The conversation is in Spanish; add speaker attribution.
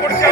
Speaker 1: porque